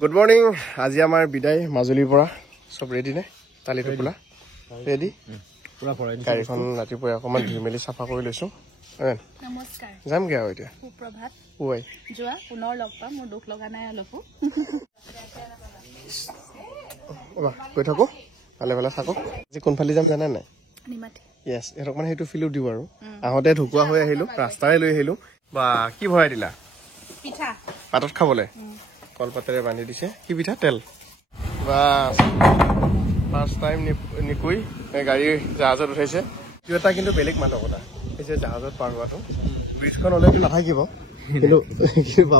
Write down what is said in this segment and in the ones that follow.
Good morning. আজি আমাৰ বিদায় মাজুলীৰ পৰা। চব ৰেডি নে? তালি টোপোলা ৰেডি? গাড়ীখন ৰাতিপুৱাই অকণমান ধুই মেলি চাফা কৰি লৈছোঁ। নমস্কাৰ, যামগৈ আৰু এতিয়া। সুপ্ৰভাত। পুৱাই যোৱা পুনৰ লগ পাম, মোৰ দুখ লগা নাই অলপো। গৈ থাকোঁ, ভালে ভালে থাকক। আজি কোনফালে যাম জানে নাই? নিমাতী। য়েছ, সিহঁতক মানে সেইটো ফিলো দিওঁ আৰু। আহোঁতে ঢুকুৱা হৈ আহিলোঁ, ৰাস্তাৰে লৈ আহিলোঁ। বা কি ভৰাই দিলা? পিঠা পাতত খাবলৈ কলপাতেৰে বান্ধি দিছে। কি পিঠা? তেল। বা ফাৰ্ষ্ট টাইম নিকুই গাড়ী জাহাজত উঠাইছে। এইটো এটা কিন্তু বেলেগ মাদকতা, এই যে জাহাজত পাৰ হোৱাটো। ব্ৰিজখন হ'লেতো নাথাকিব, কিন্তু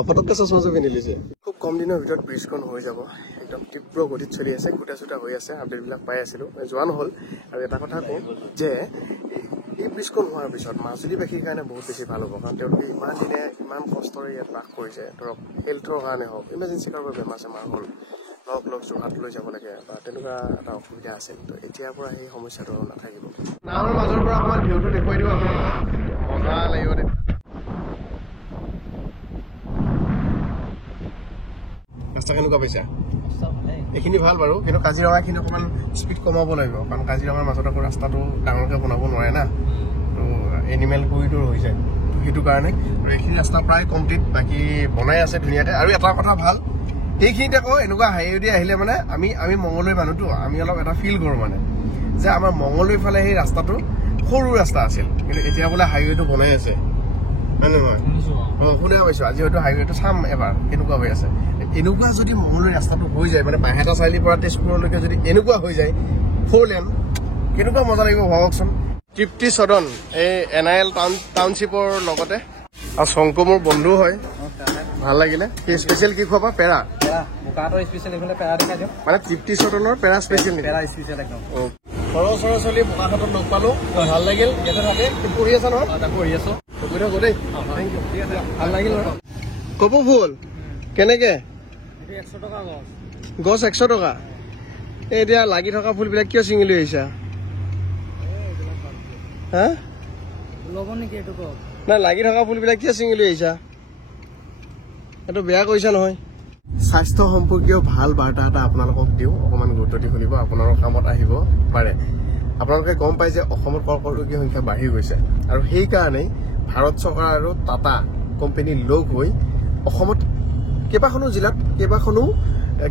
পটককৈ চচমা পিন্ধি লৈছে। খুব কম দিনৰ ভিতৰত ব্ৰিজখন হৈ যাব। একদম তীব্ৰ গতিত চলি আছে, গোটা চোটা হৈ আছে। আপডেটবিলাক পাই আছিলোঁ, যোৱা নহ'ল। আৰু এটা কথা কওঁ যে এই ব্ৰিজখন হোৱাৰ পিছত মাজুলীবাসীৰ কাৰণে বহুত বেছি ভাল হ'ব। কাৰণ তেওঁলোকে ইমান দিনে ইমান কষ্টৰে ইয়াত বাস কৰিছে। ধৰক হেল্থৰ কাৰণে হওক, ইমাৰ্জেঞ্চি কাৰোবাৰ বেমাৰ চেমাৰ হ'ল, লগ যোৰহাট লৈ যাব লাগে বা তেনেকুৱা এটা অসুবিধা আছিল। তো এতিয়াৰ পৰা সেই সমস্যাটো আৰু নাথাকিব। নাৱৰ মাজৰ পৰা অকণমান ভিউটো দেখুৱাই দিওঁ আপোনালোকক, মজা লাগিব তেতিয়া। ৰাস্তা কেনেকুৱা পাইছা? এইখিনি ভাল বাৰু, কিন্তু কাজিৰঙাখিনি অকণমান স্পীড কমাব লাগিব। কাৰণ কাজিৰঙাৰ মাজত আকৌ ৰাস্তাটো ডাঙৰকৈ বনাব নোৱাৰে না, তো এনিমেল কৰিডৰ হৈ যায়। তো সেইটো কাৰণে এইখিনি ৰাস্তা প্ৰায় কমপ্লিট, বাকী বনাই আছে ধুনীয়াকৈ। আৰু এটা কথা ভাল, এইখিনিতে আকৌ এনেকুৱা হাইৱেদি আহিলে মানে আমি মঙলদৈ মানুহটো আমি অলপ এটা ফিল কৰোঁ মানে যে আমাৰ মঙলদৈ ফালে সেই ৰাস্তাটো সৰু ৰাস্তা আছিল, কিন্তু এতিয়া বোলে হাইৱেটো বনাই আছে, হয় নে নহয়? শুনা পাইছোঁ। আজি হয়তো হাইৱেটো চাম এবাৰ কেনেকুৱা হৈ আছে। এনেকুৱা যদি মঙলদৈ ৰাস্তাটো হৈ যায়, মানে বাঁহেটা চাৰিআলিৰ পৰা তেজপুৰলৈকে যদি এনেকুৱা হৈ যায় 4 লেন, কেনেকুৱা মজা লাগিব ভাবকচোন। তৃপ্তি সদন এই NIL টাউনশ্বিপৰ লগতে। আৰু শংকু মোৰ বন্ধু হয়, ভাল লাগিলে। কি স্পেচিয়েল কি খোৱাবা? পেৰা মানে তৃপ্তি সদনৰ পেৰা স্পেচিয়েল একদম। সৰহ চলি বোকাখাটত লগ পালোঁ, ভাল লাগিল। ইয়াতে থাকে পঢ়ি আছা নহয়? পঢ়ি আছোঁ। দেই ভাল লাগিল। কপৌ ফুল কেনেকে? 100 টকা গছ 100 টকা। এই এতিয়া লাগি থকা ফুলবিলাক কিয় ছিঙি লৈ আহিছা? হা ল'ব নেকি এইটো কওক? নাই, লাগি থকা ফুলবিলাক কিয় ছিঙি লৈ আহিছা? এইটো বেয়া কৰিছা নহয়। স্বাস্থ্য সম্পৰ্কীয় ভাল বাৰ্তা এটা আপোনালোকক দিওঁ, অকণমান গুৰুত্ব দি শুনিব, আপোনালোকৰ কামত আহিব পাৰে। আপোনালোকে গম পায় যে অসমত কৰ্কট ৰোগীৰ সংখ্যা বাঢ়ি গৈছে, আৰু সেইকাৰণেই ভাৰত চৰকাৰ আৰু টাটা কোম্পানী লগ হৈ অসমত কেইবাখনো জিলাত কেইবাখনো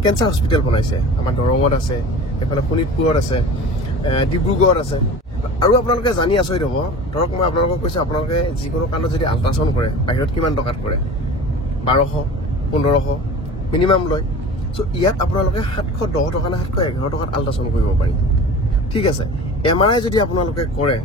কেঞ্চাৰ হস্পিটেল বনাইছে। আমাৰ দৰঙত আছে, এইফালে শোণিতপুৰত আছে, ডিব্ৰুগড়ত আছে। আৰু আপোনালোকে জানি আচৰিত হ'ব, ধৰক মই আপোনালোকক কৈছোঁ, আপোনালোকে যিকোনো কাৰণত যদি আল্ট্ৰাচাউণ্ড কৰে বাহিৰত কিমান টকাত কৰে? 1200, 1500 মিনিমাম লয়। চ' ইয়াত আপোনালোকে 710 টকা নে 711 টকাত আল্ট্ৰাচাউণ্ড কৰিব পাৰি। ঠিক আছে। MRI যদি আপোনালোকে কৰে,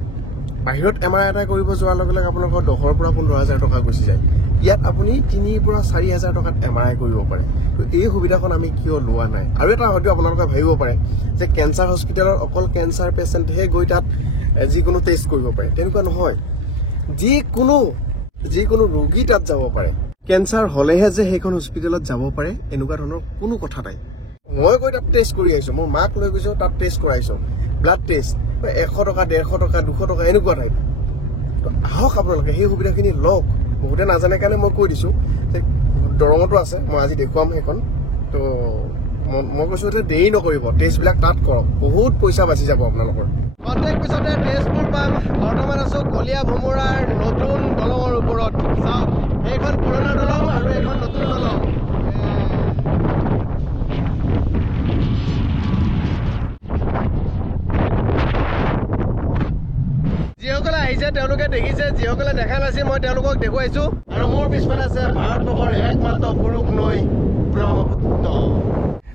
বাহিৰত MRI এটা কৰিব যোৱাৰ লগে লগে আপোনালোকৰ 10,000 পৰা 15,000 টকা গুচি যায়। ইয়াত আপুনি 3,000 পৰা 4,000 টকাত MRI কৰিব পাৰে। তো এই সুবিধাখন আমি কিয় লোৱা নাই? আৰু এটা হয়তো আপোনালোকে ভাবিব পাৰে যে কেঞ্চাৰ হস্পিটেলত অকল কেঞ্চাৰ পেচেণ্টহে গৈ তাত যিকোনো টেষ্ট কৰিব পাৰে। তেনেকুৱা নহয়, যিকোনো ৰোগী তাত যাব পাৰে। কেঞ্চাৰ হ'লেহে যে সেইখন হস্পিটেলত যাব পাৰে এনেকুৱা ধৰণৰ কোনো কথা নাই। মই গৈ তাত টেষ্ট কৰি আহিছোঁ, মোৰ মাক লৈ গৈছোঁ, তাত টেষ্ট কৰাইছোঁ। ব্লাড টেষ্ট 100 টকা, 150 টকা, 200 টকা এনেকুৱা টাইপ। তো আহক আপোনালোকে, সেই সুবিধাখিনি লওক। বহুতে নাজানে কাৰণে মই কৈ দিছোঁ যে দৰঙতো আছে, মই আজি দেখুৱাম সেইখন। তো মই কৈছোঁ যে দেৰি নকৰিব, টেষ্টবিলাক তাত কৰক, বহুত পইচা বাচি যাব আপোনালোকৰ। কণ্টেক্ট পিছতে তেজপুৰ পাম। বৰ্তমান আছোঁ কলীয়া ভোমোৰাৰ নতুন দলঙৰ ওপৰত। চাওক, এইখন পুৰণা দলং আৰু এইখন নতুন দলং। যিসকলে আহিছে তেওঁলোকে দেখিছে, যিসকলে দেখা নাছিল মই তেওঁলোকক দেখুৱাইছোঁ। আৰু মোৰ পিছফালে আছে ভাৰতবৰ্ষৰ একমাত্ৰ পুৰুষ নৈ ব্ৰহ্মপুত্ৰ।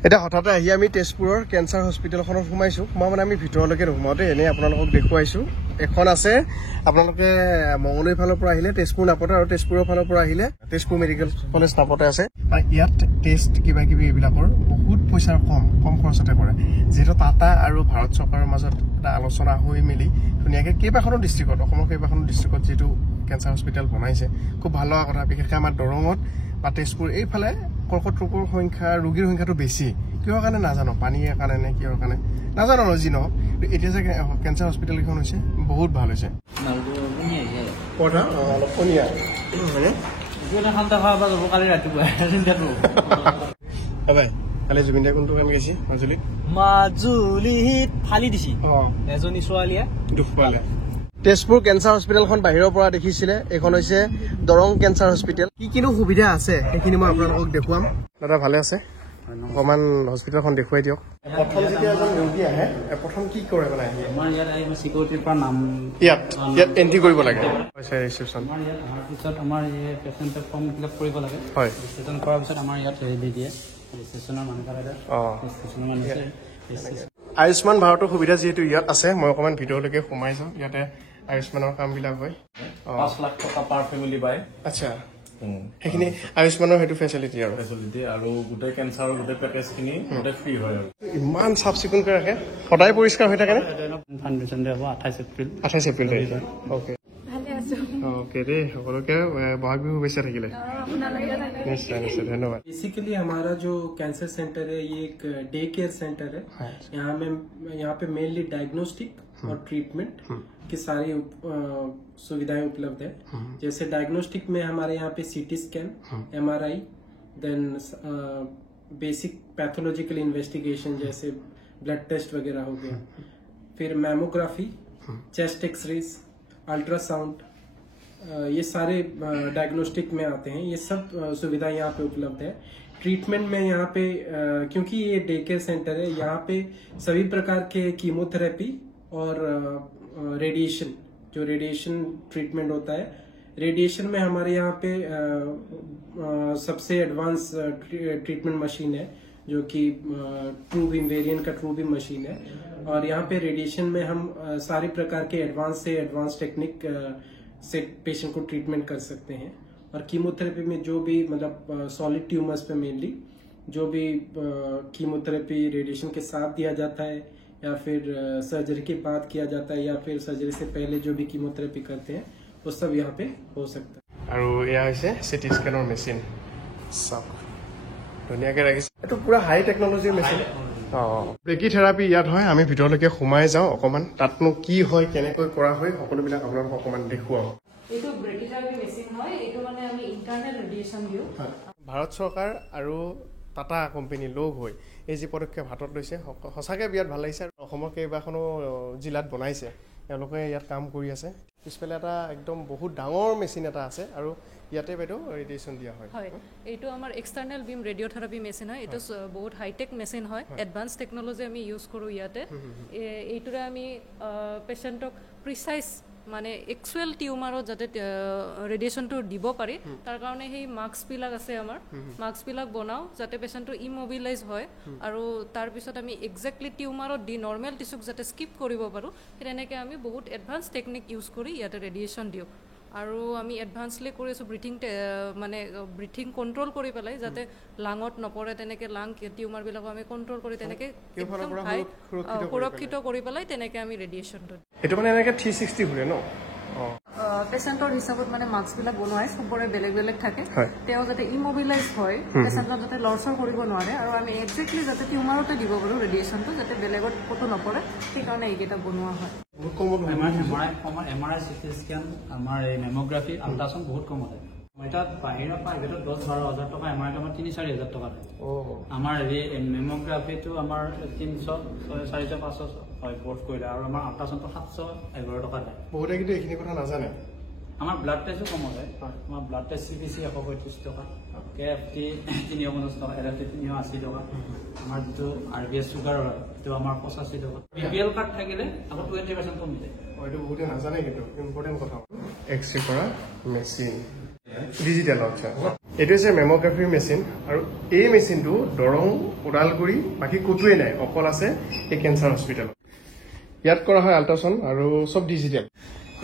এতিয়া হঠাতে আহি আমি তেজপুৰৰ কেঞ্চাৰ হস্পিটেলখনত সোমাইছোঁ। মানে আমি ভিতৰলৈকে নোসোমাওঁতে এনেই আপোনালোকক দেখুৱাইছোঁ। এখন আছে, আপোনালোকে মঙলদৈৰ ফালৰ পৰা আহিলে তেজপুৰ নাপতে, আৰু তেজপুৰৰ ফালৰ পৰা আহিলে তেজপুৰ মেডিকেল কলেজ নাপতে আছে। আৰু ইয়াত টেষ্ট কিবা কিবি এইবিলাকৰ বহুত পইচাৰ কম খৰচতে কৰে। যিহেতু টাটা আৰু ভাৰত চৰকাৰৰ মাজত এটা আলোচনা হৈ মেলি ধুনীয়াকৈ কেইবাখনো ডিষ্ট্ৰিক্টত, অসমৰ কেইবাখনো ডিষ্ট্ৰিক্টত যিটো কেঞ্চাৰ হস্পিটেল বনাইছে, খুব ভাল লগা কথা। বিশেষকৈ আমাৰ দৰঙত বা তেজপুৰ এইফালে কৰ্কট ৰোগৰ ৰোগীৰ সংখ্যাটো বেছি। কিহৰ কাৰণে নাজানো, পানীৰ কাৰণে নে কিহৰ কাৰণে নাজানো, যি নহওক। এতিয়া যে কেঞ্চাৰ হস্পিটেলকেইখন হৈছে বহুত ভাল হৈছে। অলপ পনীয়া হয়নে? কালি ৰাতিপুৱা ভাই কালি জুবিন দাই কোনটো গান গাইছে মাজুলীত মাজুলীত ফালি দিছি এজনী ছোৱালীয়ে দুখ পালে তেজপুৰ কেঞ্চাৰ হস্পিটেলখন বাহিৰৰ পৰা দেখিছিলে এইখন হৈছে দৰং কেঞ্চাৰ হস্পিটেল কি কিনো সুবিধা আছে সেইখিনি মই আপোনালোকক দেখুৱাম দাদা ভালে আছে অকমান হস্পিটেলখন দেখুৱাই দিয়ক প্ৰথম যেতিয়া এজন ৰোগী আহে প্ৰথম কি কৰে মানে আমাৰ ইয়াত আহিব চিকিউৰিটিৰ পৰা নাম ইয়াত এণ্ট্ৰি কৰিব লাগে হৈছে ৰিচেপশ্যন আমাৰ ইয়াত অহাৰ পিছত আমাৰ এই পেচেণ্টৰ ফৰ্ম ফিল আপ কৰিব লাগে হয় ৰেজিষ্ট্ৰেশ্যন কৰাৰ পিছত আমাৰ ইয়াত হেৰি দি দিয়ে ৰেজিষ্ট্ৰেশ্যনৰ মানুহ কাৰ্ড ৰেজিষ্ট্ৰেশ্যনৰ মানুহ আয়ুষ্মান ভাৰতৰ সুবিধা যিহেতু ইয়াত আছে মই অকণমান ভিতৰলৈকে সোমাই যাওঁ ইয়াতে আয়ুষ্মানৰ কামবিলাক হয় 5 লাখ টকা পাৰ ফেমিলি পায় আচ্ছা সেইখিনি আয়ুষ্মানৰ সেইটো ফেচিলিটি আৰু ফেচিলিটি আৰু গোটেই কেঞ্চাৰৰ গোটেই পেকেজখিনি গোটেই ফ্ৰী হয় আৰু ইমান চাফ চিকুণকৈ ৰাখে সদায় পৰিষ্কাৰ হৈ থাকেনে ফাউণ্ডেশ্যন হ'ব 28 এপ্ৰিল 28 এপ্ৰিল অ'কে ভালে আছো ओके दे সকলোকে বহাগ বিহু শুভেচ্ছা থাকিলে নিশ্চয় নিশ্চয় ধন্যবাদ बेसिकली हमारा जो कैंसर सेंटर है ये एक डे केयर सेंटर है यहाँ पे मेनली डायग्नोस्टिक और ट्रीटमेंट की सारी सुविधाएं उपलब्ध है जैसे डायग्नोस्टिक में हमारे यहाँ पे CT scan MRI then basic pathological investigation जैसे ब्लड टेस्ट वगैरह हो गया फिर मैमोग्राफी चेस्ट एक्सरेज अल्ट्रासाउंड ये सारे डायग्नोस्टिक में आते हैं ये सब सुविधा यहाँ पे उपलब्ध है ट्रीटमेंट में यहाँ पे क्योंकि ये डे केयर सेंटर है यहाँ पे सभी प्रकार के कीमोथेरेपी और रेडिएशन जो रेडिएशन ट्रीटमेंट होता है रेडिएशन में हमारे यहाँ पे सबसे एडवांस ट्रीटमेंट मशीन है जो कि ट्रू बीम वेरिएंट का ट्रू बीम मशीन है और यहाँ पे रेडिएशन में हम सारे प्रकार के एडवांस से एडवांस टेक्निक से पेशेंट को ट्रीटमेंट कर सकते हैं और कीमोथेरेपी में जो भी मतलब सॉलिड ट्यूमर्स पे मेनली जो भी कीमोथेरेपी रेडिएशन के साथ दिया जाता है या फिर सर्जरी के बाद किया जाता है या फिर सर्जरी से पहले जो भी कीमोथेरेपी करते हैं वो सब यहाँ पे हो सकता है আৰু এয়া হৈছে চিটি স্কেনৰ মেচিন চাওক ধুনীয়াকৈ ৰাখিছে এইটো পুৰা হাই টেকনলজিৰ মেচিন ব্ৰেকি থেৰাপি ইয়াত হয় আমি ভিতৰলৈকে সোমাই যাওঁ অকণমান তাতনো কি হয় কেনেকৈ কৰা হয় সকলোবিলাক আপোনালোকক অকণমান দেখুৱাওঁ এইটো ব্ৰেকিথেৰাপি মেচিন হয় এইটো মানে আমি ইণ্টাৰনেল ৰেডিয়েশ্যন দিওঁ ভাৰত চৰকাৰ আৰু টাটা কোম্পানী লগ হৈ এই যি পদক্ষেপ হাতত লৈছে সঁচাকৈ বিৰাট ভাল লাগিছে আৰু অসমৰ কেইবাখনো জিলাত বনাইছে তেওঁলোকে ইয়াত কাম কৰি আছে পিছফালে এটা একদম বহুত ডাঙৰ মেচিন এটা আছে আৰু ইয়াতে বাইদেউ ৰেডিয়েশ্যন দিয়া হয় হয় এইটো আমাৰ এক্সটাৰ্নেল বিম ৰেডিঅ'থেৰাপি মেচিন হয় এইটো বহুত হাইটেক মেচিন হয় এডভান্স টেকনলজি আমি ইউজ কৰোঁ ইয়াতে এইটোৰে আমি পেচেণ্টক প্ৰিচাইজ মানে একচুৱেল টিউমাৰত যাতে ৰেডিয়েশ্যনটো দিব পাৰি তাৰ কাৰণে সেই মাস্কবিলাক আছে আমাৰ মাস্কবিলাক বনাওঁ যাতে পেচেণ্টটো ইমোবিলাইজ হয় আৰু তাৰপিছত আমি একজেক্টলি টিউমাৰত দি নৰ্মেল টিচুক যাতে স্কিপ কৰিব পাৰোঁ সেই তেনেকৈ আমি বহুত এডভান্স টেকনিক ইউজ কৰি ইয়াতে ৰেডিয়েশ্যন দিওঁ আৰু আমি এডভান্সলি কৰি আছোঁ মানে ব্ৰিথিং কণ্ট্ৰল কৰি পেলাই যাতে লাঙত নপৰে তেনেকৈ লাং টিউমাৰবিলাকো আমি কণ্ট্ৰল কৰি তেনেকৈ একদম হাই সুৰক্ষিত কৰি পেলাই তেনেকৈ আমি ৰেডিয়েশ্যনটো এইটো মানে এনেকৈ 360 ঘূৰে ন পেচেণ্টৰ হিচাপত মানে মাস্কবিলাক বনোৱাই চবৰে বেলেগ বেলেগ থাকে তেওঁ যাতে ইমোবিলাইজ হয় পেচেণ্টক যাতে লৰচৰ কৰিব নোৱাৰে আৰু আমি একজেক্টলি যাতে টিউমাৰতে দিব পাৰোঁ ৰেডিয়েশ্যনটো যাতে বেলেগত ক'তো নপৰে সেইকাৰণে এইকেইটা বনোৱা হয় MRI CT স্কেন আমাৰ এই মেমোগ্ৰাফি আল্ট্ৰাচাউণ্ড বহুত কমত হয় তাত বাহিৰৰ প্ৰাইভেটত 10-12 হাজাৰ টকা MRI আমাৰ 3-4 হাজাৰ টকা আমাৰ হেৰি মেমোগ্ৰাফিটো আমাৰ 300-400-500 হয় বৰ্ড কৰিলে আৰু আমাৰ আল্ট্ৰাচাউণ্ডটো 711 টকা হয় বহুতে কিন্তু এইখিনি কথা নাজানে আমাৰ ব্লাড টেষ্টো কমত হয় আমাৰ ব্লাড টেষ্ট CBC 135 টকা KFT 350 টকা LFT 380 টকা আমাৰ যিটো RBS চুগাৰ হয় সেইটো আমাৰ 85 টকা BPL কাৰ্ড থাকিলে আকৌ 20% কমি যায় এইটো বহুতে নাজানে কিন্তু ইম্পৰ্টেণ্ট কথা এক্সৰে কৰা মেচিন ডিজিটেল আচ্ছা এইটো হৈছে মেমোগ্ৰাফিৰ মেচিন আৰু এই মেচিনটো দৰং ওদালগুৰি বাকী ক'তোৱেই নাই অকল আছে এই কেঞ্চাৰ হস্পিটেলত ইয়াত কৰা হয় আল্ট্ৰাচাউণ্ড আৰু চব ডিজিটেল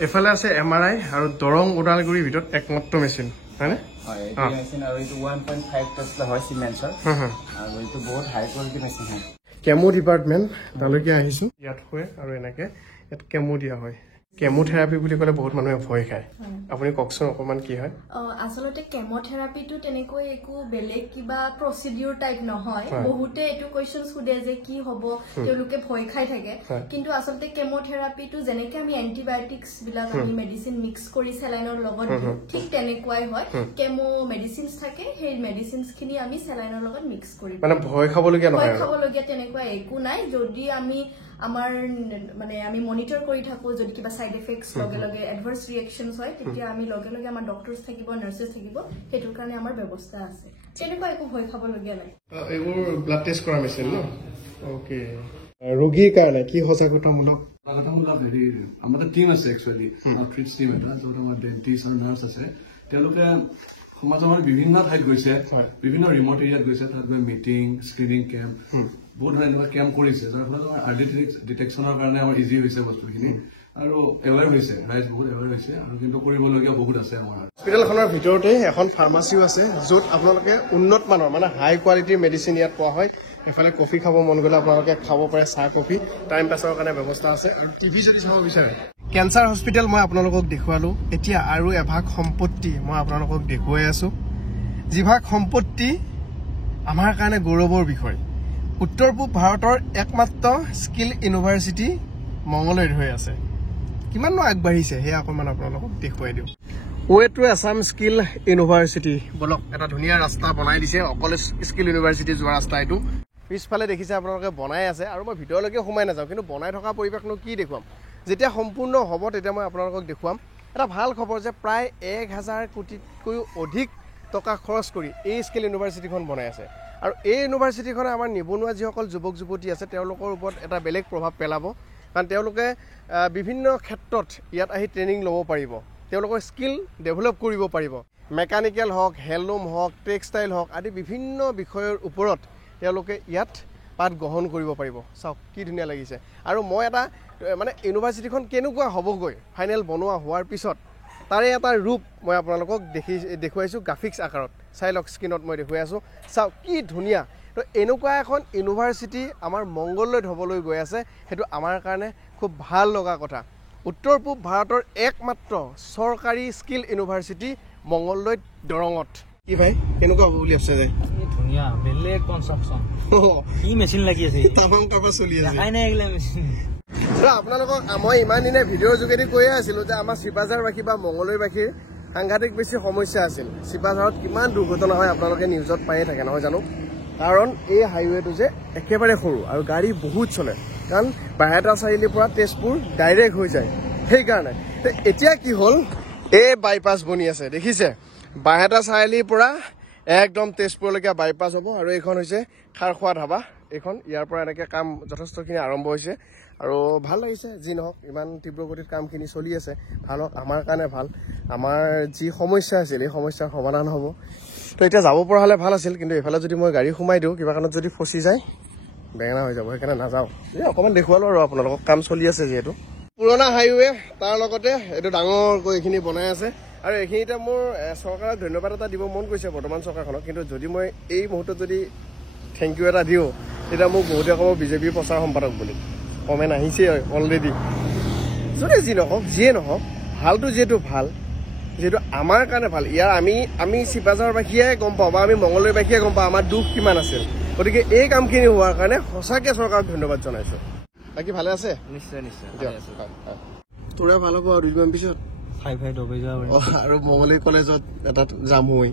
এফালে আছে MRI আৰু দৰং ওদালগুৰিৰ ভিতৰত একমাত্ৰ মেচিন হয়নে হয় এই মেচিন আৰু এইটো 1.5 টেসলা হয় সিমেন্সৰ আৰু এইটো বহুত হাই কোৱালিটি মেচিন হয় কেমো ডিপাৰ্টমেণ্ট তালৈকে আহিছোঁ ইয়াত হয় আৰু এনেকৈ ইয়াত কেমো দিয়া হয় কেমোথেৰাপি বুলি ক'লে বহুত মানুহে ভয় খায় আপুনি কওকচোন অকমান কি হয় আসলতে কেমোথেৰাপিটো তেনেকৈ একো বেলেগ কিবা প্ৰচিডিউৰ টাইপ নহয় বহুতে এইটো কোৱেশ্চনছ সুধে যে কি হ'ব তেওঁলোকে ভয় খাই থাকে কিন্তু আসলতে কেমোথেৰাপিটো যেনেকৈ আমি এন্টিবায়োটিক্স বিলাক আমি মেডিচিন মিক্স কৰি সেলাইনৰ লগত ঠিক তেনেকুৱাই হয় কেমো মেডিচিনছ থাকে সেই মেডিচিনছ খিনি আমি সেলাইনৰ লগত মিক্স কৰি মানে ভয় খাবলগীয়া নহয় ভয় খাবলগীয়া তেনেকুৱা একো নাই যদি আমি আমাৰ মানে আমি মনিটৰ কৰি থাকো যদি কিবা সাইড ইফেক্টস লগে লগে এডভাৰ্স ৰিএকশনস হয় তেতিয়া আমি লগে লগে আমাৰ ডক্টৰছ থাকিব নাৰ্ছেছ থাকিব হেতুৰ কাৰণে আমাৰ ব্যৱস্থা আছে তেনেকুৱা একো ভয় খাবলগীয়া নাই এইবোৰ ব্লাড টেষ্ট কৰা মেচিন ন ওকে ৰোগীৰ কাৰণে কি সজাগতামূলক হেৰি আমাৰ টিম আছে একচুৱেলি ট্ৰিটছ টিম এটা য'ত আমাৰ ডেণ্টিষ্ট আৰু নাৰ্ছ আছে তেওঁলোকে সমাজৰ বিভিন্ন ঠাইত গৈছে বিভিন্ন ৰিমট এৰিয়াত গৈছে তাত গৈ মিটিং স্ক্ৰিনিং কেম্প বহুত ধৰণৰ এনেকুৱা কেম্প কৰিছে যাৰ ফলত আমাৰ আৰ্লি ডিটেকশ্যনৰ কাৰণে আমাৰ ইজি হৈছে বস্তুখিনি আৰু এৱেৰ হৈছে ৰাইজ বহুত এৱেৰ হৈছে আৰু কিন্তু কৰিবলগীয়া বহুত আছে আমাৰ হস্পিটেলখনৰ ভিতৰতে এখন ফাৰ্মাচীও আছে য'ত আপোনালোকে উন্নত মানৰ মানে হাই কোৱালিটিৰ মেডিচিন ইয়াত পোৱা হয় এফালে কফি খাব মন গ'লে আপোনালোকে খাব পাৰে চাহ কফি টাইম পাছৰ কাৰণে ব্যৱস্থা আছে আৰু টিভি যদি চাব বিচাৰে কেঞ্চাৰ হস্পিটেল মই আপোনালোকক দেখুৱালো এতিয়া আৰু এভাগ সম্পত্তি মই আপোনালোকক দেখুৱাই আছো যিভাগ সম্পত্তি আমাৰ কাৰণে গৌৰৱৰ বিষয় উত্তৰ পূব ভাৰতৰ একমাত্ৰ স্কিল ইউনিভাৰ্চিটি মংগলদৈত হৈ আছে কিমাননো আগবাঢ়িছে সেয়া অকণমান আপোনালোকক দেখুৱাই দিওঁ way to Assam skill university বলক এটা ধুনীয়া ৰাস্তা বনাই দিছে অকল স্কিল ইউনিভাৰ্চিটি যোৱা ৰাস্তা এইটো পিছফালে দেখিছে আপোনালোকে বনাই আছে আৰু মই ভিতৰলৈকে সোমাই নাযাওঁ কিন্তু বনাই থকা পৰিৱেশনো কি দেখুৱাম যেতিয়া সম্পূৰ্ণ হ'ব তেতিয়া মই আপোনালোকক দেখুৱাম এটা ভাল খবৰ যে প্ৰায় 1000 কোটিতকৈও অধিক টকা খৰচ কৰি এই স্কিল ইউনিভাৰ্চিটিখন বনাই আছে আৰু এই ইউনিভাৰ্চিটিখনে আমাৰ নিবনুৱা যিসকল যুৱক যুৱতী আছে তেওঁলোকৰ ওপৰত এটা বেলেগ প্ৰভাৱ পেলাব কাৰণ তেওঁলোকে বিভিন্ন ক্ষেত্ৰত ইয়াত আহি ট্ৰেইনিং ল'ব পাৰিব তেওঁলোকৰ স্কিল ডেভেলপ কৰিব পাৰিব মেকানিকেল হওক হেণ্ডলুম হওক টেক্সটাইল হওক আদি বিভিন্ন বিষয়ৰ ওপৰত তেওঁলোকে ইয়াত পাঠ গ্ৰহণ কৰিব পাৰিব চাওক কি ধুনীয়া লাগিছে আৰু মই এটা মানে ইউনিভাৰ্চিটিখন কেনেকুৱা হ'বগৈ ফাইনেল বনোৱা হোৱাৰ পিছত তাৰে এটা ৰূপ মই আপোনালোকক দেখুৱাইছোঁ গ্ৰাফিক্স আকাৰত চাই লওক স্ক্ৰীণত মই দেখুৱাই আছোঁ চাওক কি ধুনীয়া তো এনেকুৱা এখন ইউনিভাৰ্চিটি আমাৰ মংগলদৈত হ'বলৈ গৈ আছে সেইটো আমাৰ কাৰণে খুব ভাল লগা কথা উত্তৰ পূব ভাৰতৰ একমাত্ৰ চৰকাৰী স্কিল ইউনিভাৰ্চিটি মংগলদৈত দৰঙত কি ভাই কেনেকুৱা হ'ব বুলি আছে যে ধুনীয়া বেলেগ কনষ্ট্ৰাকশ্যন কি মেচিন লাগি আছে তামাম কাপা চলি আছে দেখাই নাই এইগিলা মেচিন আপোনালোকক মই ইমান দিনে ভিডিঅ'ৰ যোগেদি কৈয়ে আছিলোঁ যে আমাৰ চিপাঝাৰবাসী বা মংগলদৈবাসীৰ সাংঘাতিক বেছি সমস্যা আছিল চিপাঝাৰত কিমান দুৰ্ঘটনা হয় আপোনালোকে নিউজত পায়ে থাকে নহয় জানো কাৰণ এই হাইৱেটো যে একেবাৰে সৰু আৰু গাড়ী বহুত চলে কাৰণ বাহেতা চাৰিআলিৰ পৰা তেজপুৰ ডাইৰেক্ট হৈ যায় সেইকাৰণে এতিয়া কি হ'ল এই বাইপাছ বনি আছে দেখিছে বাহেতা চাৰিআলিৰ পৰা একদম তেজপুৰলৈকে বাইপাছ হ'ব আৰু এইখন হৈছে খাৰখোৱা ধাবা এইখন ইয়াৰ পৰা এনেকৈ কাম যথেষ্টখিনি আৰম্ভ হৈছে আৰু ভাল লাগিছে যি নহওক ইমান তীব্ৰ গতিত কামখিনি চলি আছে ভাল হওক আমাৰ কাৰণে ভাল আমাৰ যি সমস্যা আছিল এই সমস্যাৰ সমাধান হ'ব তো এতিয়া যাব পৰা হ'লে ভাল আছিল কিন্তু এইফালে যদি মই গাড়ী সোমাই দিওঁ কিবা কাৰণত যদি ফচি যায় বেঙেনা হৈ যাব সেইকাৰণে নাযাওঁ এই অকণমান দেখুৱালোঁ আৰু আপোনালোকক কাম চলি আছে যিহেতু পুৰণা হাইৱে তাৰ লগতে এইটো ডাঙৰকৈ এইখিনি বনাই আছে আৰু এইখিনিতে মোৰ চৰকাৰক ধন্যবাদ এটা দিব মন গৈছে বৰ্তমান চৰকাৰখনক কিন্তু যদি মই এই মুহূৰ্তত যদি থেংক ইউ এটা দিওঁ তেতিয়া মোক বহুতে ক'ব বিজেপিৰ প্ৰচাৰ সম্পাদক বুলি কমেণ্ট আহিছে অলৰেডি যদি যি নহওক যিয়ে নহওক ভালটো যিহেতু ভাল যিহেতু আমাৰ কাৰণে ভাল ইয়াৰ আমি চিপাঝাৰবাসীয়ে গম পাওঁ বা আমি মংগলদৈবাসীয়ে গম পাওঁ আমাৰ দুখ কিমান আছিল গতিকে এই কামখিনি হোৱাৰ কাৰণে সঁচাকৈ চৰকাৰক ধন্যবাদ জনাইছোঁ বাকী ভালে আছে নিশ্চয় নিশ্চয় তোৰে ভাল হ'ব আৰু দুদিনমান পিছত আৰু মংগলদৈ কলেজত এটা জাম হৈ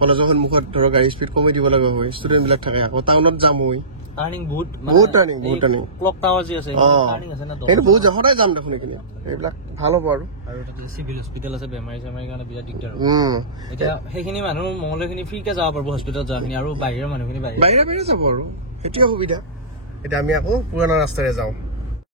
কলেজৰ সন্মুখত ধৰক গাড়ী স্পীড কমাই দিব লগা হয় ষ্টুডেণ্টবিলাক থাকে আকৌ টাউনত জাম হৈ বহুত টাৰ্ণিং সেইটো বহুত সদায় যাম দেখোন এইখিনি এইবিলাক ভাল হ'ব আৰু চিভিল হস্পিটেল আছে বেমাৰী চেমাৰীৰ কাৰণে বিৰাট দিগদাৰ এতিয়া সেইখিনি মানুহ মংগলদৈখিনি ফ্ৰীকে যাব পাৰিব হস্পিটেলত যোৱাখিনি আৰু বাহিৰৰ মানুহখিনি বাহিৰে যাব আৰু সেইটোৱে সুবিধা এতিয়া আমি আকৌ পুৰণা ৰাস্তাৰে যাওঁ